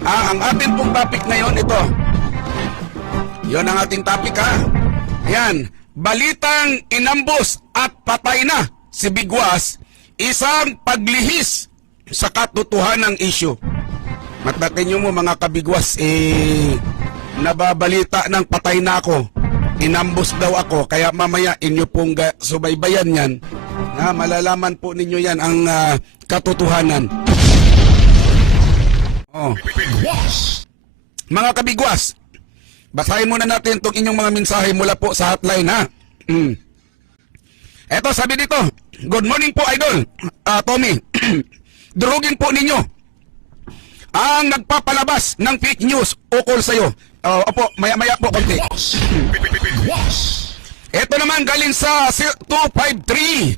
Ang ating pong topic ngayon, ito. Yon ang ating topic, ha. Yan. Balitang inambos at patay na si Biguas, isang paglihis sa katotohanang issue. Matnatin nyo mo mga kabigwas, nababalita ng patay na ako. Inambos daw ako, kaya mamaya inyo pong subaybayan yan. Malalaman po ninyo yan ang katotohanan. Oh. Mga kabigwas, basahin muna natin itong inyong mga mensahe mula po sa hotline, ha? Eto, sabi dito, good morning po, Idol. Tommy, durugin po ninyo ang nagpapalabas ng fake news ukol sa'yo. Opo, maya-maya po konti. Eto naman galing sa 253.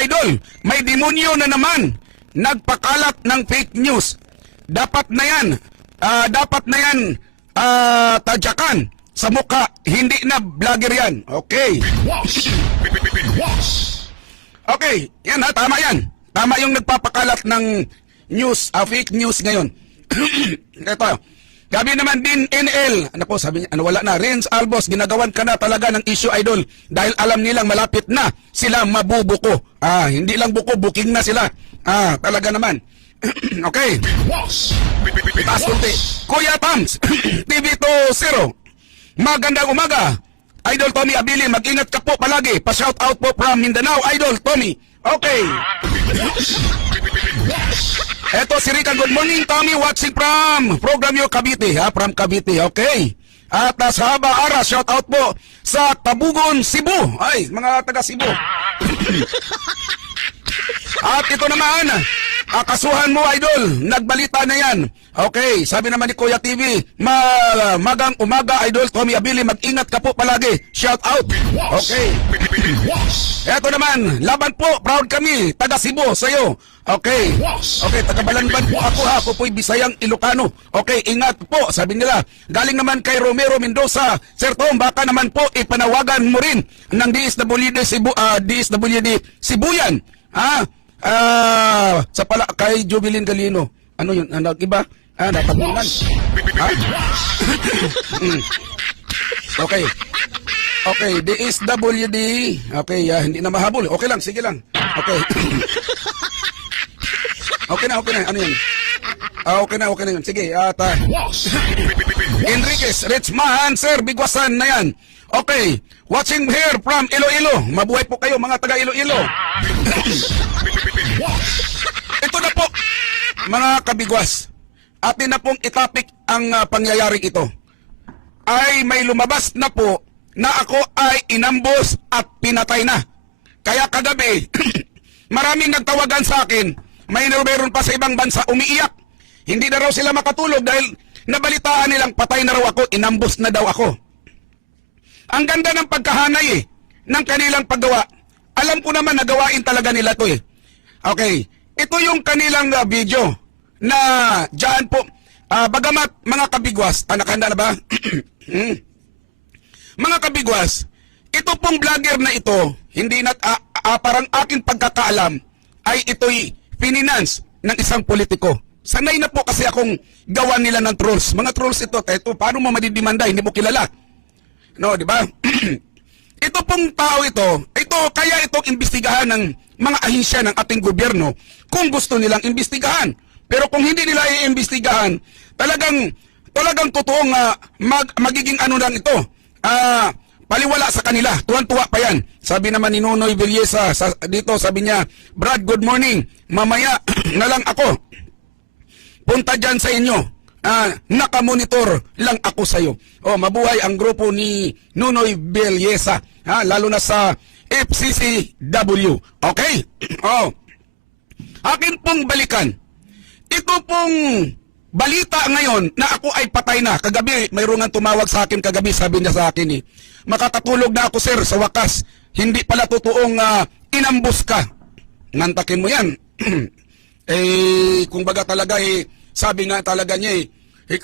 Idol, may demonyo na naman nagpakalat ng fake news. Dapat na yan tadyakan sa mukha, hindi na vlogger yan. Okay. Okay, yan ha, tama yan. Tama yung nagpapakalat ng news, fake news ngayon. Ito, gabi naman din NL, ano po sabi niya, wala na, Renz Albos, ginagawan ka na talaga ng issue, Idol, dahil alam nilang malapit na sila mabubuko. Hindi lang buko, booking na sila. Talaga naman. Okay. Itaas kunti. Kuya Tams, TV20. Magandang umaga. Idol Tommy Abilin, mag-ingat ka po palagi. Pa-shout out po from Mindanao, Idol Tommy. Okay. Eto si Rica, good morning Tommy, watching from program yo Cavite, from Cavite, okay. At sa Haba Ara, shout out po sa Tabugon, Cebu. Ay, mga taga Cebu. At ito naman, kasuhan mo, Idol, nagbalita na yan. Okay, sabi naman ni Kuya TV, magang umaga, Idol Tommy Abilin, mag-ingat ka po palagi. Shout out. Okay. Eto naman, laban po, proud kami, taga Cebu, sa'yo. Okay. Okay, taga Balanban po ako, ha. Ako po'y Bisayang Ilocano. Okay, ingat po, sabi nila. Galing naman kay Romero Mendoza. Sir Tom, baka naman po ipanawagan mo rin ng DSWD Sibuyan. Sa pala kay Jubilin Galino. Ano yun? Iba? Natabunan. Okay. Okay, DSWD. Okay, hindi na mahabol. Okay lang, sige lang. Okay. Okay na. Ano yan? Okay na yun. Sige, Enriquez, Richman, Sir, Bigwasan na yan. Okay, watching here from Iloilo. Mabuhay po kayo, mga taga Iloilo. Ito na po, mga kabigwas. Atin na pong itapik ang pangyayaring ito. Ay may lumabas na po na ako ay inambos at pinatay na. Kaya kagabi, maraming nagtawagan sa akin. Meron pa sa ibang bansa umiiyak. Hindi na raw sila makatulog dahil nabalitaan nilang patay na raw ako, inambos na daw ako. Ang ganda ng pagkahanay ng kanilang paggawa. Alam ko naman nagawain talaga nila to . Okay, ito yung kanilang video na dyan po, bagamat mga kabigwas, nakahanda na ba? Mga kabigwas, ito pong vlogger na ito, hindi na, parang aking pagkakaalam, ay ito'y finance ng isang politiko. Sanay na po kasi akong gawan nila ng trolls. Mga trolls ito, paano mo madidimanda, hindi mo kilala. No, di ba? Ito pong tao ito, kaya itong imbestigahan ng mga ahensya ng ating gobyerno kung gusto nilang imbestigahan. Pero kung hindi nila iimbestigahan, talagang totoong magiging ano lang ito, paliwala sa kanila, tuwan-tuwa pa yan. Sabi naman ni Nonoy Villesa, dito sabi niya, Brad, good morning, mamaya na lang ako. Punta dyan sa inyo, nakamonitor lang ako sa'yo. Mabuhay ang grupo ni Nonoy Villesa, lalo na sa FCCW. Okay? Akin pong balikan. Ito pong balita ngayon na ako ay patay na. Kagabi, mayroong nga tumawag sa akin kagabi, sabi niya sa akin makakatulog na ako, sir, sa wakas. Hindi pala totoong inambos ka. Nantakin mo yan. Kung baga talaga, sabi nga talaga niya,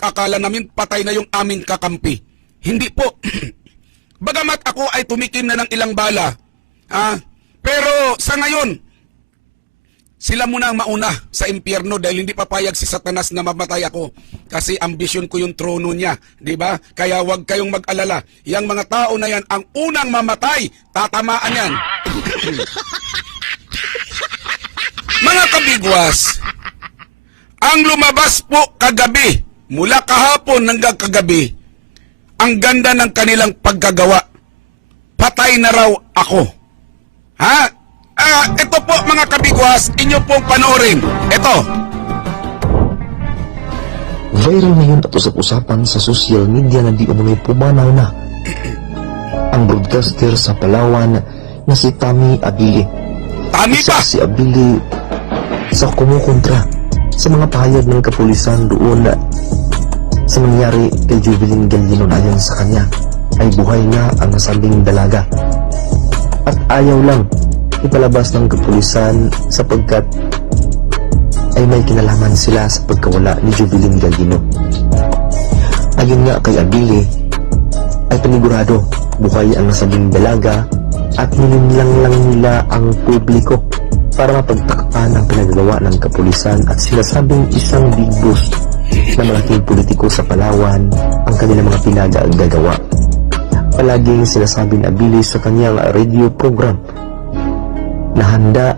akala namin patay na yung aming kakampi. Hindi po. Bagamat ako ay tumikim na ng ilang bala, pero sa ngayon, sila muna ang mauna sa impyerno dahil hindi papayag si Satanas na mamatay ako. Kasi ambisyon ko yung trono niya, di ba? Kaya huwag kayong mag-alala. Yang mga tao na yan, ang unang mamatay, tatamaan yan. Mga kabigwas, ang lumabas po kagabi, mula kahapon hanggang kagabi, ang ganda ng kanilang paggagawa. Patay na raw ako. Ha? Ito po mga kabigwas, inyo pong panoorin. Ito. Viral ngayon at usap-usapan sa social media na di umano'y pumanaw na ang broadcaster sa Palawan na si Tommy Abili. Tami Isa pa! si Abili sa kumukontra sa mga pahayag ng kapulisan doon sa nangyari kay Jubilin Gallino na ayon sa kanya ay buhay na ang nasabing dalaga. At ayaw lang ipalabas ng kapulisan sapagkat ay may kinalaman sila sa pagkawala ni Jubilin Gallino. Ayon nga kay Abili, ay panigurado buhay ang nasabing dalaga at nilinlang lang nila ang publiko para mapagtakpan ang pinagagawa ng kapulisan at sinasabing isang big boss na malaking politiko sa Palawan ang kanilang mga pinagagawa. Palaging sinasabi ni Abili sa kanyang radio program na handa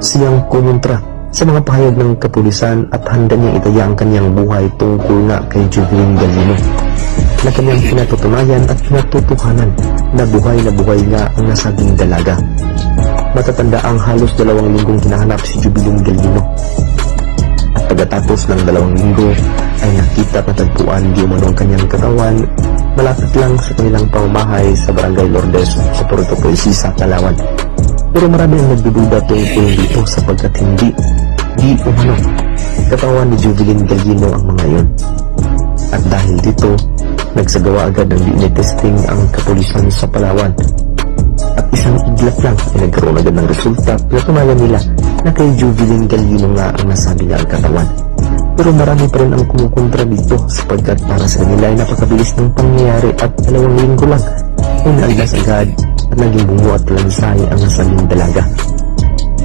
siyang kumontra sa mga pahayag ng kapulisan at handa niyang itaya ang kanyang buhay tungkol na kay Jubilin Gallino na kanyang pinatutunayan at pinatutuhanan na buhay nga ang nasabing dalaga. Matatanda ang halos 2 linggong hinahanap si Jubilin Gallino. At pagkatapos ng 2 linggo ay nakita at natagpuan di umano ang kanyang katawan malapit lang sa kanilang pamamahay sa Barangay Lourdes sa Puerto Princesa, Palawan. Pero marami ang nagdududa tungkol dito sapagkat di umano katawan ni Jubilin Gallino ang mga iyon. At dahil dito, nagsagawa agad ng DNA testing ang kapulisan sa Palawan. At isang iglap lang ay nagkaroon agad ng resulta na tumayan nila na kay Jubilin Gallino nga ang nasabi niya ang katawan. Pero marami pa rin ang kumukontra dito sapagkat para sa kanila ay napakabilis ng pangyayari at 2 linggo lang ay naalas agad at naging bungo at lansay ang nasabing dalaga.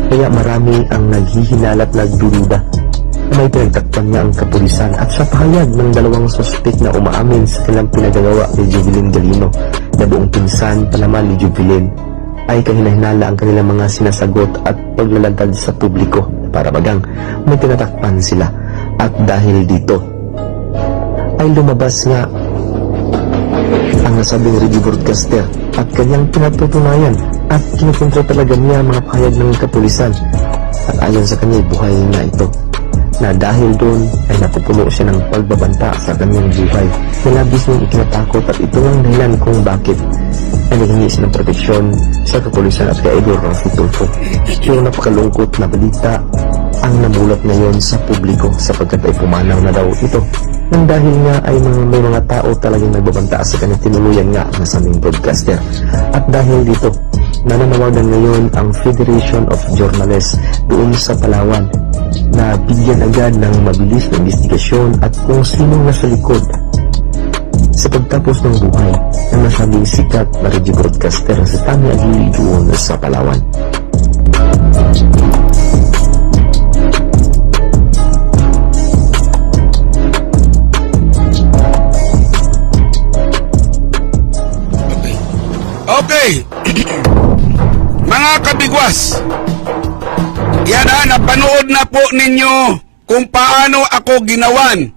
Kaya marami ang naghihinala at nagdududa na may pinagtakpan niya ang kapulisan at sa pahayag ng 2 suspek na umaamin sa kanilang pinagagawa kay Jubilin Gallino na buong pinsan palaman ni Jubilin ay kahinahinala ang kanilang mga sinasagot at paglalantad sa publiko para bagang may tinatakpan sila. At dahil dito ay lumabas nga ang nasabing radio broadcaster at kanyang pinatutunayan at kinukontra talaga niya mga pahayag ng kapulisan at ayon sa kanya buhay na ito na dahil doon ay napupuno siya ng pagbabanta sa kanyang buhay na labis niyang ikinatakot at ito ang dahilan kung bakit ay naghingi siya ng proteksyon sa kapulisan at kay Idol Rafi Tulfo. Yung napakalungkot na balita ang namulat ngayon sa publiko sapagkat ay pumanaw na daw ito nang dahil nga ay may mga tao talagang nagbabanta sa kanyang tinuluyan nga ang nasabing broadcaster. At dahil dito, nananawagan ngayon ang Federation of Journalists doon sa Palawan na bigyan agad ng mabilis na investigasyon at kung sinong nasa likod sa pagtapos ng buhay ng nasabing sikat na radio broadcaster sa Tommy Abili doon sa Palawan. Okay. Mga kabigwas, yan napanood na po ninyo kung paano ako ginawan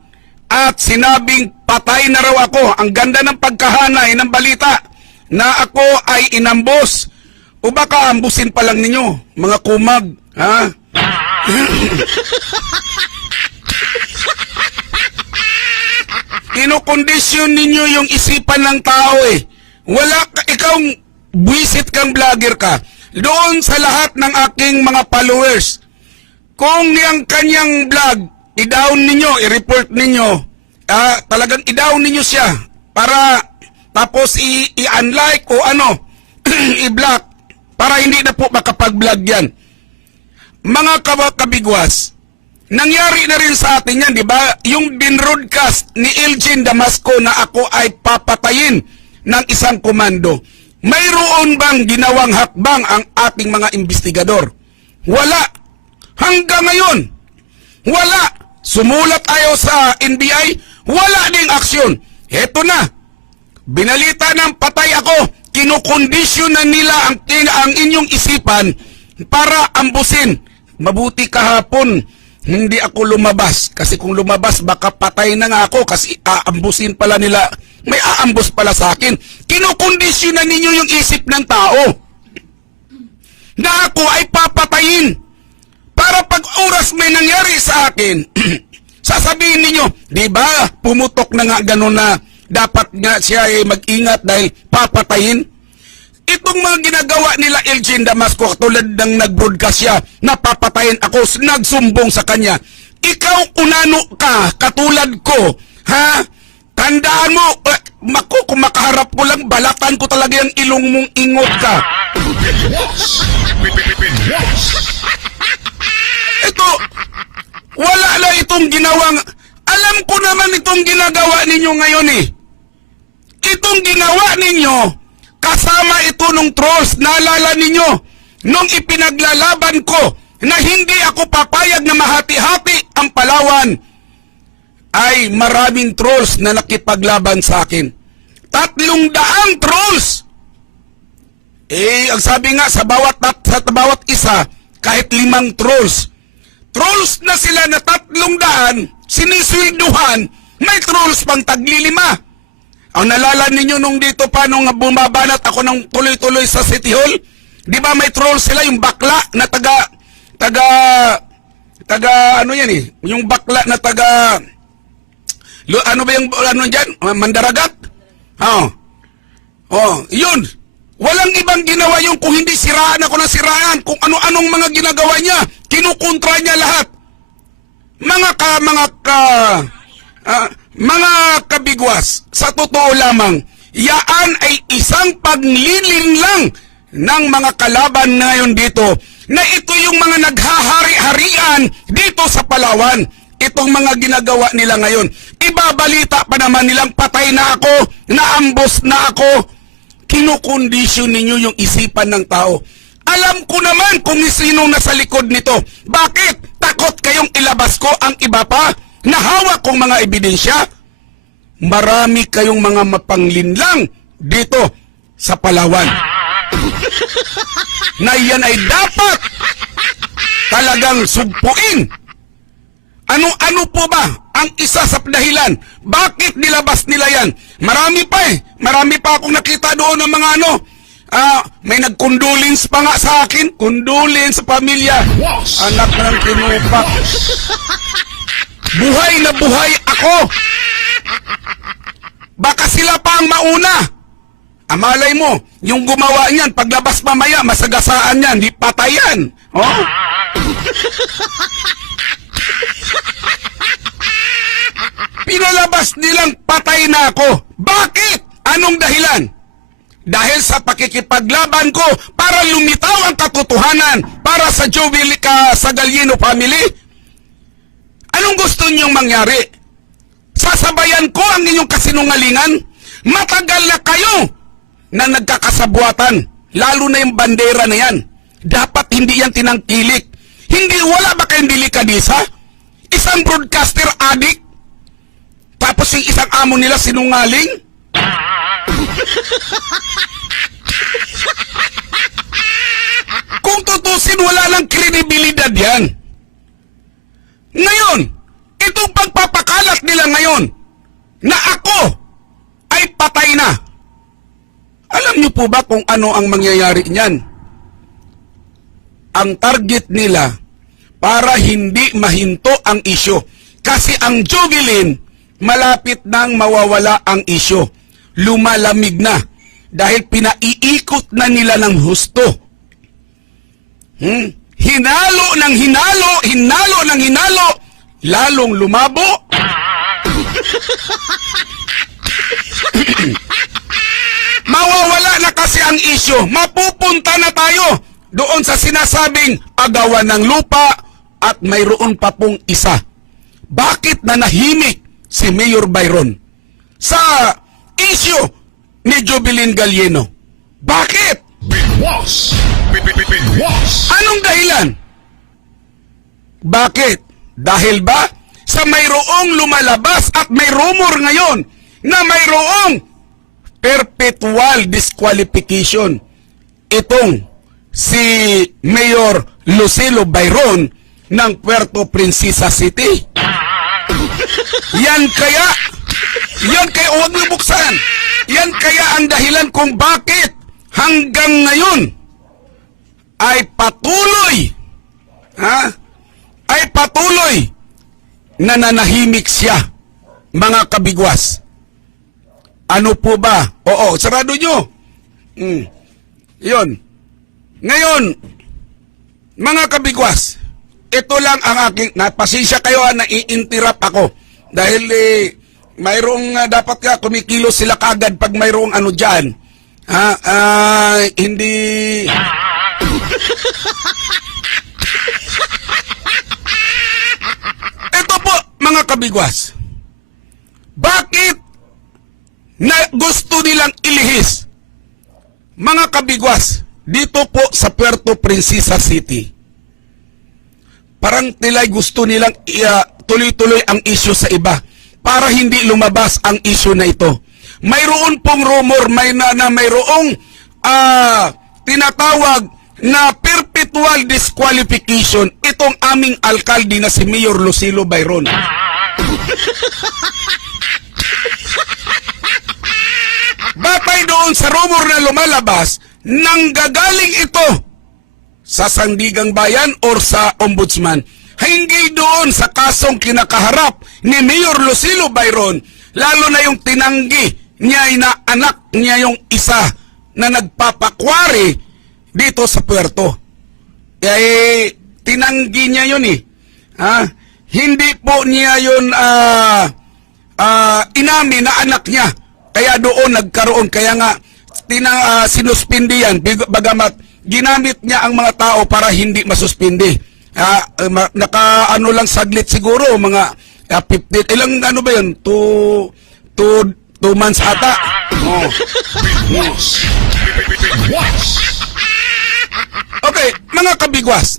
at sinabing patay na raw ako. Ang ganda ng pagkahanay ng balita na ako ay inambos. O baka ambusin pa lang ninyo, mga kumag, ha? Kinokondisyon ninyo yung isipan ng tao eh. Ikaw buwisit kang vlogger ka. Doon sa lahat ng aking mga followers, kung yung kanyang vlog, i-down ninyo, i-report ninyo, talagang i-down ninyo siya para tapos i-unlike o ano, i-block para hindi na po makapag-vlog yan. Mga kabigwas, nangyari na rin sa atin yan, di ba? Yung binroadcast ni Elgin Damasco na ako ay papatayin ng isang komando. Mayroon bang ginawang hakbang ang ating mga investigador Wala. Hanggang ngayon, wala. Sumulat ayaw sa NBI, wala ding aksyon. Heto na. Binalita ng patay ako, kinukondisyon na nila ang inyong isipan para ambusin. Mabuti kahapon, hindi ako lumabas. Kasi kung lumabas, baka patay na nga ako kasi aambusin pala nila. May aambus pala sa akin. Kinukondisyon na ninyo yung isip ng tao na ako ay papatayin. Para pag oras may nangyari sa akin, sasabihin ninyo, di ba, pumutok na nga gano'n na dapat nga siya ay mag-ingat dahil papatayin. Itong mga ginagawa nila Elgin Damasco, tulad ng nag-broadcast siya, napapatayin ako, nagsumbong sa kanya. Ikaw, unano ka, katulad ko, ha? Tandaan mo, kung makaharap ko lang, balatan ko talaga yung ilong mong ingot ka. Ito, wala na itong ginawang, alam ko naman itong ginagawa ninyo ngayon eh. Itong ginawa ninyo, kasama ito nung trolls, naalala ninyo, nung ipinaglalaban ko na hindi ako papayag na mahati-hati ang Palawan, ay maraming trolls na nakipaglaban sa akin. 300 trolls! Ang sabi nga, sa bawat isa, kahit 5 trolls. Trolls na sila na 300, siniswelduhan, may trolls pang tagli-5. Ang nalala ninyo nung dito pa, nung bumabanat ako ng tuloy-tuloy sa City Hall, di ba may trolls sila, yung bakla na ano yan eh, yung bakla na ano ba yung, ano dyan, Mandaragat? Yun. Walang ibang ginawa yung kung hindi siraan ako ng siraan, kung ano-anong mga ginagawa niya, kinukontra niya lahat. Mga kabigwas, sa totoo lamang, yaan ay isang paglilin lang ng mga kalaban ngayon dito, na ito yung mga naghahari-harian dito sa Palawan. Itong mga ginagawa nila ngayon. Ibabalita pa naman nilang patay na ako, naambos na ako. Kinukondisyon ninyo yung isipan ng tao. Alam ko naman kung sino nasa likod nito. Bakit? Takot kayong ilabas ko ang iba pa na hawak kong mga ebidensya? Marami kayong mga mapanglinlang dito sa Palawan. Na yan ay dapat talagang sugpuin. Ano po ba ang isa sa dahilan? Bakit nilabas nila yan? Marami pa eh. Marami pa akong nakita doon ng mga may nag-condolence pa nga sa akin. Condolence sa pamilya. Anak ng kinupak. Buhay na buhay ako. Baka sila pa ang mauna. Amalay mo, yung gumawa niyan, paglabas mamaya, masagasaan yan, di patayan. Oh? Pinalabas nilang patay na ako. Bakit? Anong dahilan? Dahil sa pakikipaglaban ko para lumitaw ang katotohanan para sa Jovica sa Galieno family? Anong gusto niyong mangyari? Sasabayan ko ang inyong kasinungalingan? Matagal na kayo na nagkakasabuatan, lalo na yung bandera na yan. Dapat hindi yan tinangkilik. Wala ba kayong delikadisa? Isang broadcaster addict, tapos yung isang amo nila sinungaling? Kung tutusin, wala lang kredibilidad yan. Ngayon, itong pagpapakalat nila ngayon na ako ay patay na. Alam niyo po ba kung ano ang mangyayari niyan? Ang target nila para hindi mahinto ang isyo. Kasi ang Jovelyn, malapit nang mawawala ang isyo. Lumalamig na. Dahil pinaiikot na nila ng husto. Hinalo ng hinalo, lalong lumabo. Mawawala na kasi ang isyo. Mapupunta na tayo doon sa sinasabing agawan ng lupa at mayroon pa pong isa. Bakit nanahimik si Mayor Byron sa isyo ni Jovelyn Galieno? Bakit? Anong dahilan? Bakit? Dahil ba sa mayroong lumalabas at may rumor ngayon na mayroong perpetual disqualification itong si Mayor Lucilo Bayron ng Puerto Princesa City. Yan kaya, huwag niyo buksan. Yan kaya ang dahilan kung bakit hanggang ngayon ay patuloy nananahimik siya, mga kabigwas. Ano po ba? Oo, sarado nyo. Yun. Ngayon, mga kabigwas, ito lang ang aking, napasensya kayo na i-interrupt ako. Dahil mayroong dapat ka, kumikilos sila kagad pag mayroong ano dyan. Hindi... Ito po, mga kabigwas. Bakit na gusto nilang ilihis? Mga kabigwas, dito po sa Puerto Princesa City, parang tilay gusto nilang tuloy-tuloy ang issue sa iba para hindi lumabas ang issue na ito. Mayroon pong rumor na mayroong tinatawag na perpetual disqualification itong aming alkalde na si Mayor Lucilo Bayron. Batay doon sa rumor na lumalabas, nanggagaling ito sa Sandigang Bayan or sa Ombudsman. Hindi doon sa kasong kinakaharap ni Mayor Lucilo Bayron, lalo na yung tinanggi niya na anak niya yung isa na nagpapakwari dito sa Puerto. Tinanggi niya yun Hindi po niya yun inamin na anak niya. Kaya doon nagkaroon, kaya nga sinuspindi yan, bagamat ginamit niya ang mga tao para hindi masuspindi. Naka lang saglit siguro, mga 15, ilang ano ba yun? 2 months ata. Oh. Okay, mga kabigwas,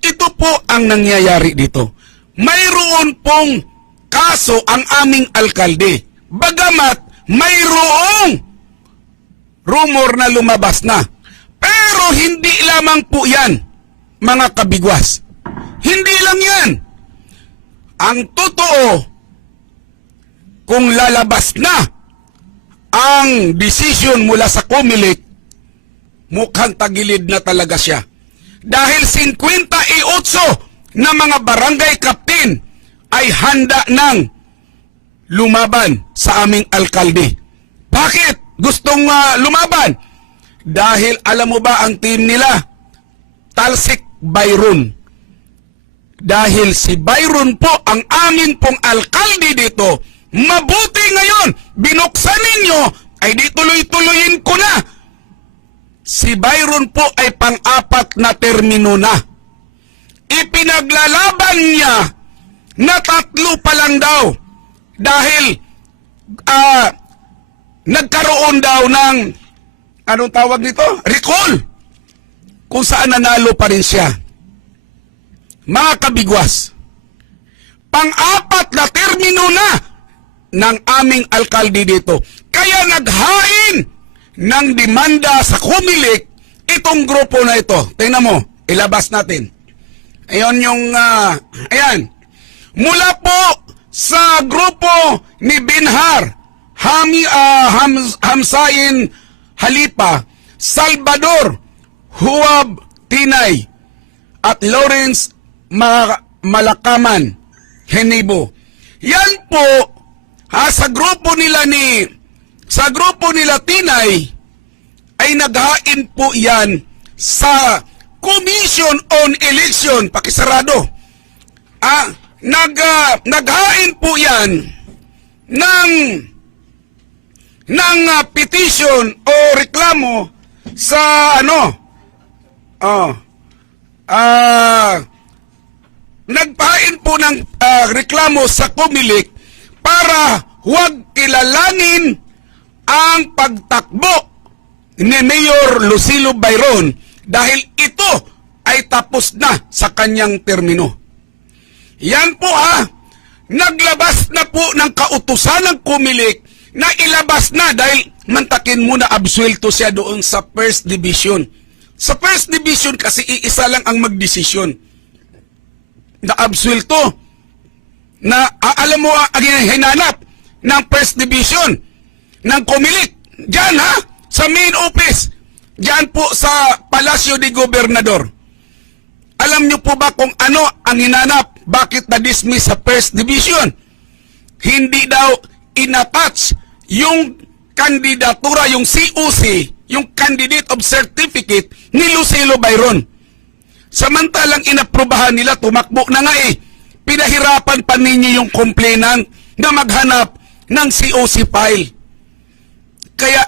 ito po ang nangyayari dito. Mayroon pong kaso ang aming alkalde. Bagamat mayroong rumor na lumabas na. Pero hindi lamang po yan, mga kabigwas. Hindi lang yan. Ang totoo, kung lalabas na ang decision mula sa Comelec, mukhang tagilid na talaga siya. Dahil 58 na mga barangay captain ay handa ng lumaban sa aming alkalde. Bakit gustong lumaban? Dahil alam mo ba ang team nila? Talsik Bayron. Dahil si Bayron po ang amin pong alkalde dito. Mabuti ngayon, binuksan ninyo, ay di tuloy-tuloyin ko na. Si Bayron po ay pang-apat na termino na. Ipinaglalaban niya na 3 pa lang daw. Dahil nagkaroon daw ng, anong tawag nito? Recall. Kung saan nanalo pa rin siya. Mga kabigwas, pang-4 na termino na ng aming alkalde dito. Kaya naghain ng demanda sa Comelec itong grupo na ito. Tingnan mo, ilabas natin. Ayan yung, ayan. Mula po sa grupo ni Binhar, Hamsayin Halipa, Salvador Huwab Tinay, at Lawrence Malakaman Henibo. Yan po, sa grupo nila Tinay, ay naghain po yan sa Commission on Election, pakisarado. Naghain po yan ng petition o reklamo sa nagpain po ng reklamo sa Comelec para huwag kilalanin ang pagtakbo ni Mayor Lucilo Bayron dahil ito ay tapos na sa kanyang termino. Yan po naglabas na po ng kautusan ng Comelec na ilabas na dahil mantakin muna absuelto siya doon sa First Division. Sa First Division kasi iisa lang ang magdesisyon na absuelto na alam mo ang hinanap ng First Division ng Comelec. Diyan sa main office. Diyan po sa Palasyo de Gobernador. Alam niyo po ba kung ano ang hinanap? Bakit na-dismiss sa First Division? Hindi daw inattach yung kandidatura, yung COC, yung Candidate of Certificate ni Lucilo Byron. Samantalang inaprubahan nila, tumakbo na nga pinahirapan pa ninyo yung complainant na maghanap ng COC file. Kaya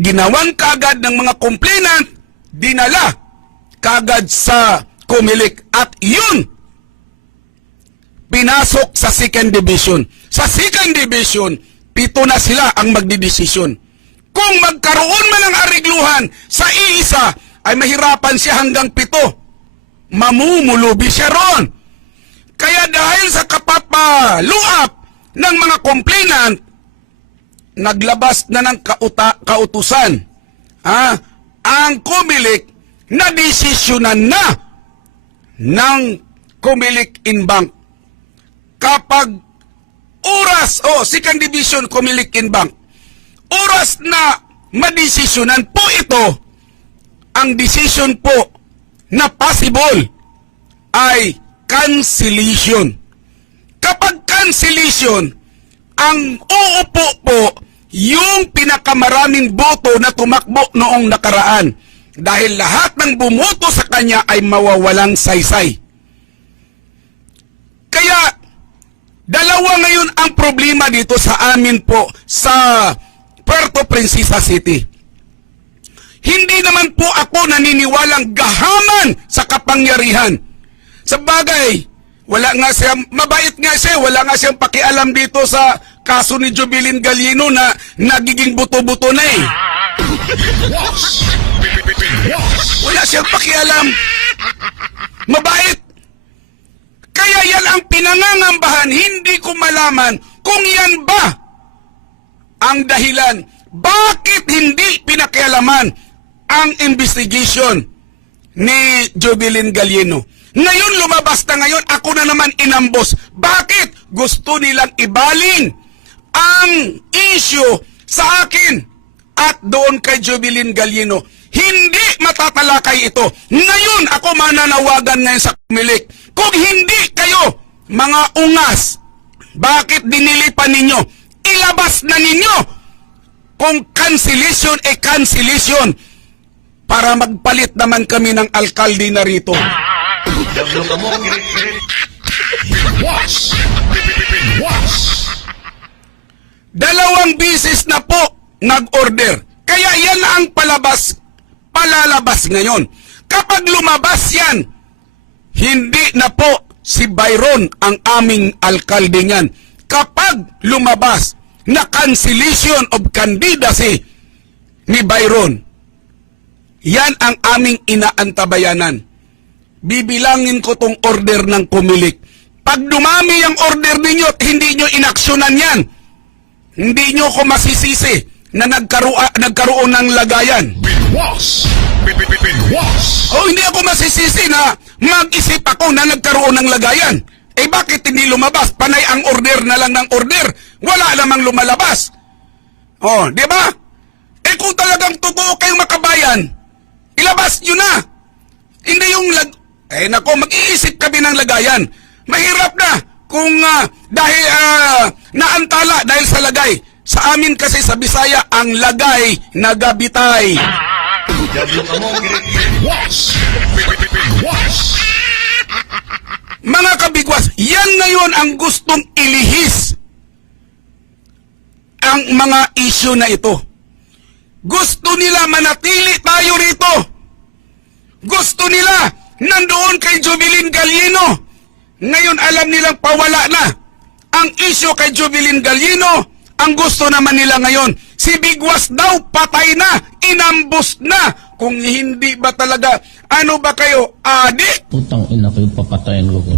ginawan kagad ng mga complainant, dinala kagad sa Comelec at yun pinasok sa Second Division. Sa Second Division, 7 na sila ang magdidesisyon. Kung magkaroon man ng arigluhan sa iisa, ay mahirapan siya hanggang 7. Mamumulubi siya ron. Kaya dahil sa kapapaluap ng mga complainant, naglabas na ng kautusan ang Comelec na desisyonan na ng Comelec Inbank. Kapag oras, Second Division Comelec Inbank, oras na madesisyonan po ito, ang decision po na possible ay cancellation. Kapag cancellation, ang uupo po yung pinakamaraming boto na tumakbo noong nakaraan. Dahil lahat ng bumoto sa kanya ay mawawalang saysay. Kaya, dalawa ngayon ang problema dito sa amin po sa Puerto Princesa City. Hindi naman po ako naniniwalang gahaman sa kapangyarihan. Sa bagay, wala nga siya, mabait nga siya, wala nga siyang pakialam dito sa kaso ni Jovelyn Galieno na nagiging buto-buto na Wala siyang pakialam. Mabait. Kaya yan ang pinangangambahan, hindi ko malaman kung yan ba ang dahilan. Bakit hindi pinakialaman ang investigation ni Jovelyn Galieno? Ngayon lumabas na ngayon, ako na naman inambos. Bakit? Gusto nilang ibaling ang issue sa akin at doon kay Jovelyn Galieno. Hindi matatalakay ito. Ngayon ako mananawagan ngayon sa Comelec. Kung hindi kayo, mga ungas, bakit dinilipan ninyo? Ilabas na ninyo. Kung cancellation cancellation. Para magpalit naman kami ng alkalde na rito. Dalawang bisis na po nag-order. Kaya yan ang palalabas ngayon. Kapag lumabas yan, hindi na po si Byron ang aming alkalde niyan. Kapag lumabas na cancellation of candidacy ni Byron, yan ang aming inaantabayanan. Bibilangin ko tong order ng Comelec. Pag dumami ang order ninyo at hindi nyo inaksyonan yan, hindi nyo ko masisisi na nagkaroon ng lagayan. Hindi ako masisisi na mag-isip ako na nagkaroon ng lagayan. Bakit hindi lumabas? Panay ang order na lang ng order. Wala namang lumalabas. Di ba? Kung talagang totoo kayong makabayan, ilabas nyo na. Hindi yung mag-iisip kami ng lagayan. Mahirap na kung dahil naantala dahil sa lagay. Sa amin kasi sa Bisaya, ang lagay nagabitay. Mga kabigwas, yan ngayon ang gustong ilihis ang mga issue na ito. Gusto nila manatili tayo rito. Gusto nila nandoon kay Jovelyn Galieno. Ngayon alam nilang pawala na ang issue kay Jovelyn Galieno. Ang gusto naman nila ngayon, si Bigwas daw patay na, inambos na. Kung hindi ba talaga, ano ba kayo, adik? Putang ina kayo, papatayin ko kung